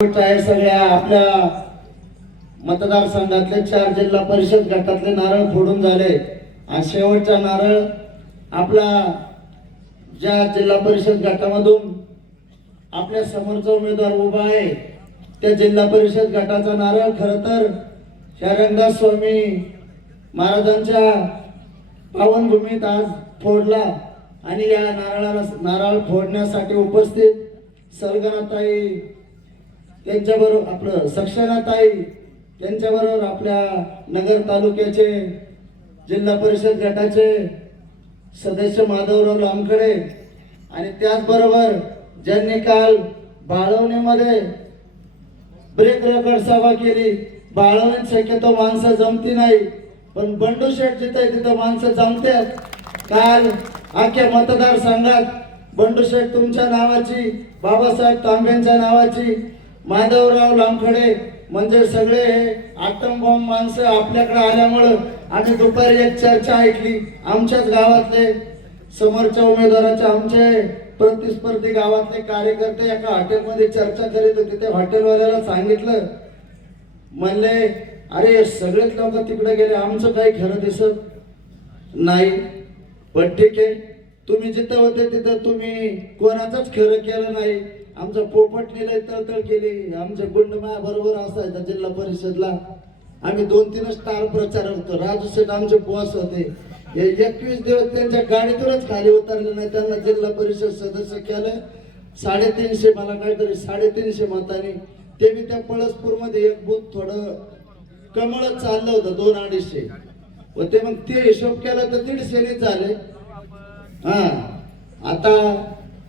आहे सगळ्या आपल्या मतदारसंघातले 4 जिल्हा परिषद गटातले नारळ फोडून झाले आणि शेवटचा नारळ आपला ज्या जिल्हा परिषद गटामधून आपल्या समोरचा उमेदवार उभा आहे त्या जिल्हा परिषद गटाचा नारळ खरं तर शरणदास स्वामी महाराजांच्या पावनभूमीत आज फोडला आणि या नारळ फोडण्यासाठी उपस्थित सलगनाताई त्यांच्याबरोबर आपलं सक्सेनाताई त्यांच्याबरोबर आपल्या नगर तालुक्याचे जिल्हा परिषद गटाचे सदस्य माधवराव लामखडे आणि त्याचबरोबर ज्यांनी काल बाळवणीमध्ये ब्रेक रेकॉर्ड सभा केली. बाळवणीत शक्यतो माणसं जमती नाही पण बंडू शेठ जिथे तिथं माणसं जमतात. काल आख्या मतदारसंघात बंडू शेठ तुमच्या नावाची, बाबासाहेब तांबेंच्या नावाची, माधवराव लामखडे म्हणजे सगळे आटम बॉम्ब माणसं आपल्याकडे आल्यामुळं आम्ही दुपारी एक चर्चा ऐकली. आमच्याच गावातले समोरच्या उमेदवाराच्या आमचे प्रतिस्पर्धी गावातले कार्यकर्ते एका हॉटेलमध्ये चर्चा करीत होते. त्या हॉटेलवाल्याला सांगितलं, म्हणले अरे सगळेच लोक तिकडे गेले, आमचं काही खरं दिसत नाही. पण ठीक आहे, तुम्ही जिथं होते तिथं तुम्ही कोणाचंच खरं केलं नाही. आमचं पोपटणीला तळतळ केली. आमच्या गुंडमाया बरोबर असायचा जिल्हा परिषदला. आम्ही 2-3 स्टार प्रचारक होतो. राजू शेठ आमचे बॉस होते. 21 दिवस त्यांच्या गाडीतूनच खाली उतरले नाही. त्यांना जिल्हा परिषद सदस्य केलं 350 मला काहीतरी 350 मतांनी. ते मी त्या पळसपूरमध्ये एक बूथ थोडं कमळच चाललं होतं 200-250 व ते मग ते हिशोब केला तर 150 झाले. आता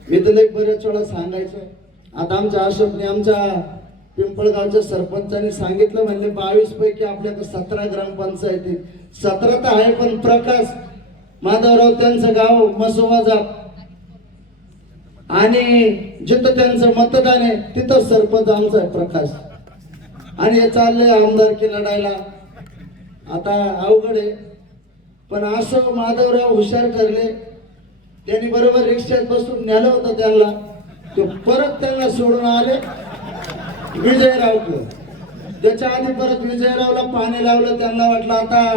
मी तुला एक बऱ्याच वेळा सांगायचं. आता आमच्या अशोकने आमच्या पिंपळगावच्या सरपंचांनी सांगितलं, म्हणले 22 पैकी आपल्याकडे 17 ग्रामपंचायती, 17 तर आहे पण प्रकाश माधवराव त्यांचं गाव मसोबाजाप आणि जिथं त्यांचं मतदान आहे तिथं सरपंच आमचा आहे प्रकाश. आणि हे चाललंय आमदारकी लढायला. आता अवघड आहे पण असं माधवराव हुशार ठरले. त्यांनी बरोबर रिक्षात बसून नेलं होतं त्यांना. ते परत त्यांना सोडून आले विजयरावकडे. त्याच्या आधी परत विजयरावला पाणी लावलं. त्यांना वाटलं आता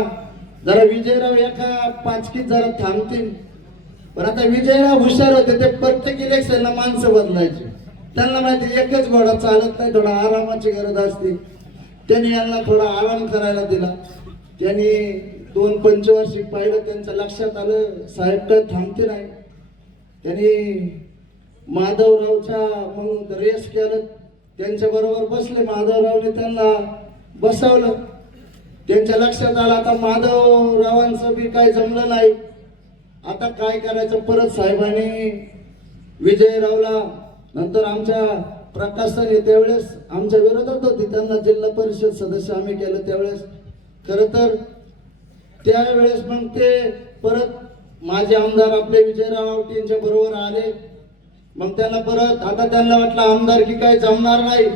जरा विजयराव एका पाचकीत जरा थांबतील. पण आता विजयराव हुशार होते. ते प्रत्येक इलेक्शनला माणसं बदलायचे. त्यांना माहिती एकच घोडा चालत नाही, थोडा आरामाची गरज असते. त्यांनी यांना थोडा आराम करायला दिला. त्यांनी 2 पंचवार्षिक पाहिलं. त्यांच्या लक्षात आलं साहेब काय थांबते नाही. त्यांनी माधवरावच्या मग रेस केलं. त्यांच्या बरोबर बसले. माधवरावने त्यांना बसवलं. त्यांच्या लक्षात आलं आता माधवरावांचं बी काय जमलं नाही. आता काय करायचं. परत साहेबांनी विजयरावला, नंतर आमच्या प्रकाशाने त्यावेळेस आमच्या विरोधात होती, त्यांना जिल्हा परिषद सदस्य आम्ही केलं. त्यावेळेस खरं तर त्यावेळेस मग ते परत माझे आमदार आपले विजयराव आवटींच्या बरोबर आले. मग त्यांना परत आता त्यांना वाटलं आमदारकी काय जमणार नाही.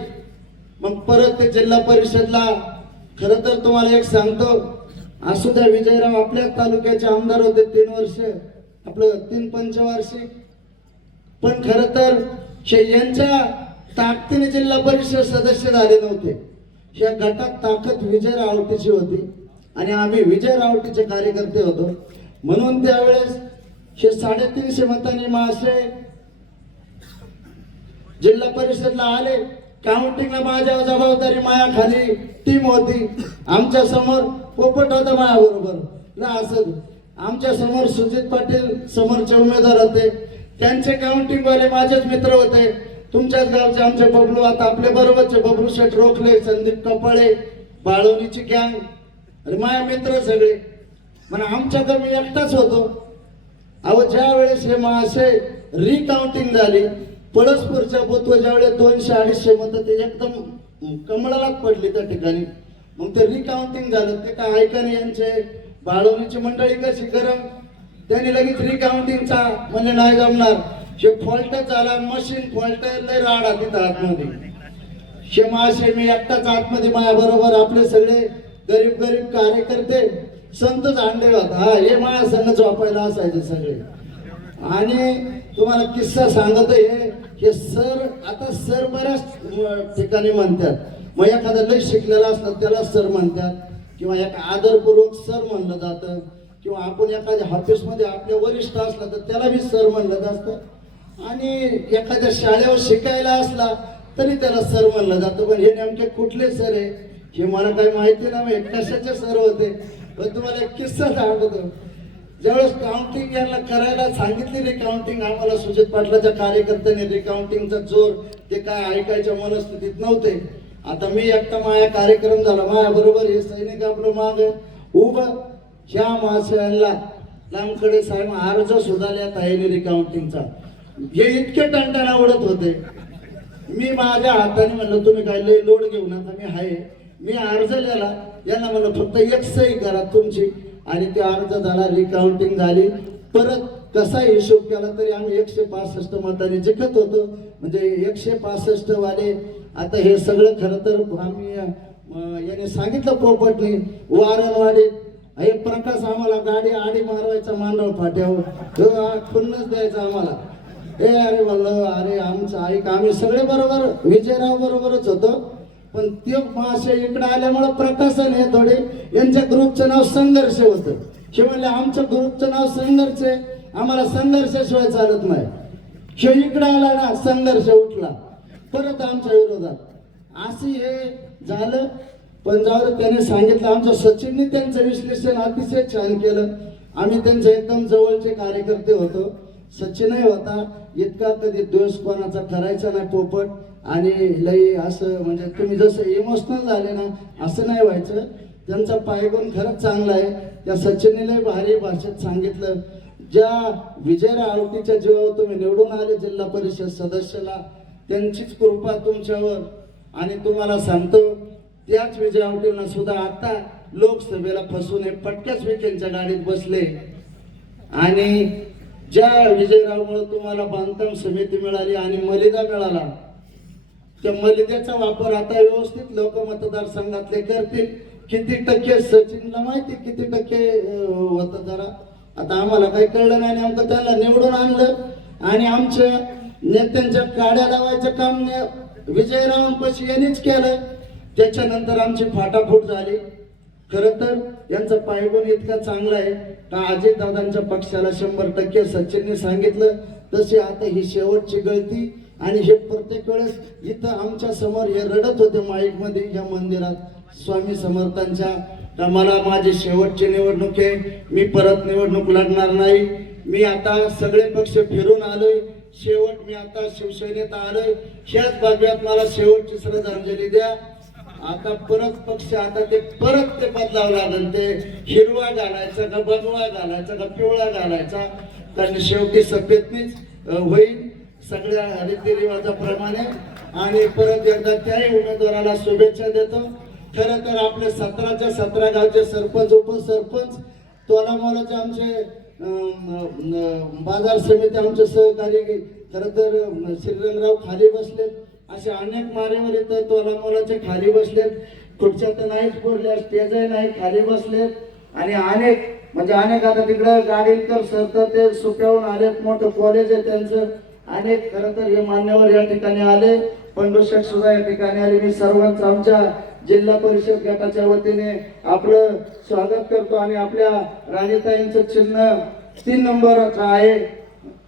मग परत ते जिल्हा परिषदला. खरं तर तुम्हाला एक सांगतो, असू द्या विजयराव आपल्या तालुक्याचे आमदार होते 3 वर्ष, आपलं 3 पंचवार्षिक. पण खरं तर यांच्या ताकदीने जिल्हा परिषद सदस्य झाले नव्हते. या गटात ताकद विजयराव आवटीची होती आणि आम्ही विजयराव आवटीचे कार्यकर्ते होतो. म्हणून त्यावेळेस 350 मतांनी मासे जिल्हा परिषदला आले. काउंटिंगला माझ्या जबाबदारी मायाखाली टीम होती. आमच्या समोर पोपट होता माझ्या बरोबर असं. आमच्या समोर सुजित पाटील समोरचे उमेदवार होते. त्यांचे काउंटिंग वाले माझेच मित्र होते. तुमच्याच गावचे आमचे बबलू, आता आपल्या बरोबरचे बबलू शेठ रोखले, संदीप कपाळे, बाळवणीची गँग आणि माझे मित्र सगळे. म्हणजे आमच्याकडे मी एकटाच होतो. अहो ज्या वेळेस हे असे रिकाउंटिंग झाली पळसपूरच्या बूथवर, ज्यावेळेस 200-250 मतं ते एकदम कमळालाच पडली त्या ठिकाणी. मग ते रिकाउंटिंग झालं. ते काय ऐकाने यांचे बाळवणीची मंडळी कशी गरम, त्यांनी लगेच रिकाउंटिंगचा म्हणजे नाही जमणार. हे फॉल्ट झाला, मशीन फॉल्ट लय राडा तिथं आतमध्ये. हे मासे मी एकटाच आतमध्ये, माझ्या बरोबर आपले सगळे गरीब कार्यकर्ते संत झांडे होता. हे माझ्या संघ झोपायला असायचे सगळे. आणि तुम्हाला किस्सा सांगत, हे हे सर, आता सर बऱ्याच ठिकाणी म्हणतात, मग एखादा लय शिकलेला असला त्याला सर म्हणतात, किंवा एक आदरपूर्वक सर म्हणलं जातं, किंवा आपण एखाद्या ऑफिसमध्ये आपल्या वरिष्ठ असला तर त्याला बी सर म्हणलं जातं, आणि एखाद्या शाळेवर शिकायला असला तरी त्याला सर म्हणलं जातं. पण हे नेमके कुठले सर आहे हे मला काही माहिती नाही, कशाचे सर होते. पण तुम्हाला एक किस्सा सांगतो. ज्यावेळेस काउंटिंग यांना करायला सांगितली रिकाउंटिंग, आम्हाला सुजित पाटलाच्या कार्यकर्त्यांनी रिकाउंटिंगचा जोर ते काय ऐकायच्या मनस्थितीत नव्हते. आता मी एकटा माझा कार्यक्रम झाला, माझ्या बरोबर हे सैनिक आपलं माग उभं, ह्या महाशयांना लांबकडे साहेब अर्ज सुद्धा लिहित आहे रिकाउंटिंगचा. हे इतके टणटण आवडत होते. मी माझ्या हाताने म्हणलं तुम्ही काय लय लोड घेऊ नका, मी आहे. मी अर्ज लिहिला, यांना म्हणलं फक्त एक सही करा तुमची, आणि ते अर्ज झाला, रिकाउंटिंग झाली. परत कसा हिशोब केला तरी आम्ही 165 मतांनी जिंकत होतो. म्हणजे 165 वाले. आता हे सगळं खरं तर आम्ही याने सांगितलं पोपटने वारणवाडीत हे प्रकाश आम्हाला गाडी आडी मारवायचा मांडव फाट्यावर, खुन्नच द्यायचा आम्हाला. हे अरे म्हणलं अरे आमचं ऐक, आम्ही सगळे बरोबर विजयराव बरोबरच होतो. पण ते मासे इकडे आल्यामुळे प्रकाशन हे थोडे यांच्या ग्रुपचं नाव संघर्ष होतं. हे म्हणले आमचं ग्रुपचं नाव संघर्ष आहे, आम्हाला संघर्षाशिवाय चालत नाही. हे इकडे आला ना संघर्ष उठला परत आमच्या विरोधात, असे हे झालं. पण जाऊ त्याने सांगितलं, आमचं सचिनने त्यांचं विश्लेषण अतिशय छान केलं. आम्ही त्यांचे एकदम जवळचे कार्यकर्ते होतो. सचिनही होता, इतका कधी दोष कोणाचा करायचा नाही पोपट, आणि लई असं म्हणजे तुम्ही जसं इमोशनल झाले ना असं नाही व्हायचं. त्यांचा पायगुण खरंच चांगला आहे. त्या सचिनने लई भारी भाषेत सांगितलं, ज्या विजयराव आवटीच्या जीवावर तुम्ही निवडून आले जिल्हा परिषद सदस्याला, त्यांचीच कृपा तुमच्यावर. आणि तुम्हाला सांगतो त्याच विजय आवटींना सुद्धा आता लोकसभेला फसून पटक्याच विखेंच्या गाडीत बसले. आणि ज्या विजयरावमुळे तुम्हाला बांधकाम समिती मिळाली आणि मलिदा मिळाला, त्या मलिद्याचा वापर आता व्यवस्थित लोक मतदारसंघातले करतील. किती टक्के सचिनला माहिती किती टक्के होतं जरा, आता आम्हाला काही कळलं नाही. नेमकं त्यांना निवडून आणलं आणि आमच्या नेत्यांच्या काड्या लावायचं काम विजयरावांपाशी यांनीच केलं. त्याच्यानंतर आमची फाटाफूट झाली. खरं तर यांचा पायगुण इतका चांगला आहे का अजितदादांच्या पक्षाला 100% सचिनने सांगितलं तसे आता ही शेवटची गळती. आणि हे प्रत्येक वेळेस इथं आमच्या समोर हे रडत होते माईक मध्ये या मंदिरात स्वामी समर्थांच्या, का मला माझी शेवटची निवडणूक आहे, मी परत निवडणूक लढणार नाही, मी आता सगळे पक्ष फिरून आलोय, शेवट मी आता शिवसेनेत आलोय, ह्याच भाग्यात मला शेवटची श्रद्धांजली द्या. आता परत पक्ष आता ते बदलावं लागेल. ते हिरवा घालायचा का भगवा घालायचा का पिवळा घालायचा, कारण शेवटी सफेदनीच होईल सगळ्या रीतिरिवाजाप्रमाणे. आणि परत एकदा त्याही उमेदवाराला शुभेच्छा देतो. खरं तर आपले 17च्या 17 गावचे सरपंच उपसरपंच तोलामोलाचे आमचे बाजार समिती आमचे सहकारी खरं तर श्रीरंगराव खाली बसलेत. असे अनेक मारेवर इथं तोलामोलाचे खाली बसलेत. खुर्च्या तर नाहीच पुरल्या, स्टेजही नाही, खाली बसलेत. आणि अनेक म्हणजे अनेक आता तिकडं गाडीकर सर तर ते सुप्याहून आलेत, मोठं कॉलेज आहे त्यांचं. अनेक खरं तर हे मान्यवर या ठिकाणी आले, पंडुशेठ सुद्धा या ठिकाणी आले. मी सर्वांचं आमच्या जिल्हा परिषद गटाच्या वतीने आपलं स्वागत करतो. आणि आपल्या राणीताईंचं चिन्ह 3 नंबरच आहे,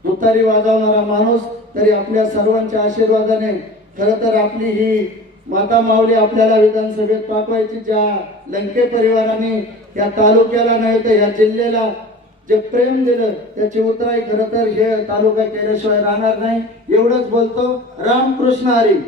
तुतारी वाजवणारा माणूस. तरी आपल्या सर्वांच्या आशीर्वादाने खरं तर आपली ही माता माऊली आपल्याला विधानसभेत पाठवायची. ज्या लंके परिवाराने या तालुक्याला नाही तर या जिल्ह्याला जे प्रेम दिलं त्याची उतराई खरं तर हे तालुका केल्याशिवाय राहणार नाही. एवढंच बोलतो. रामकृष्ण हरी.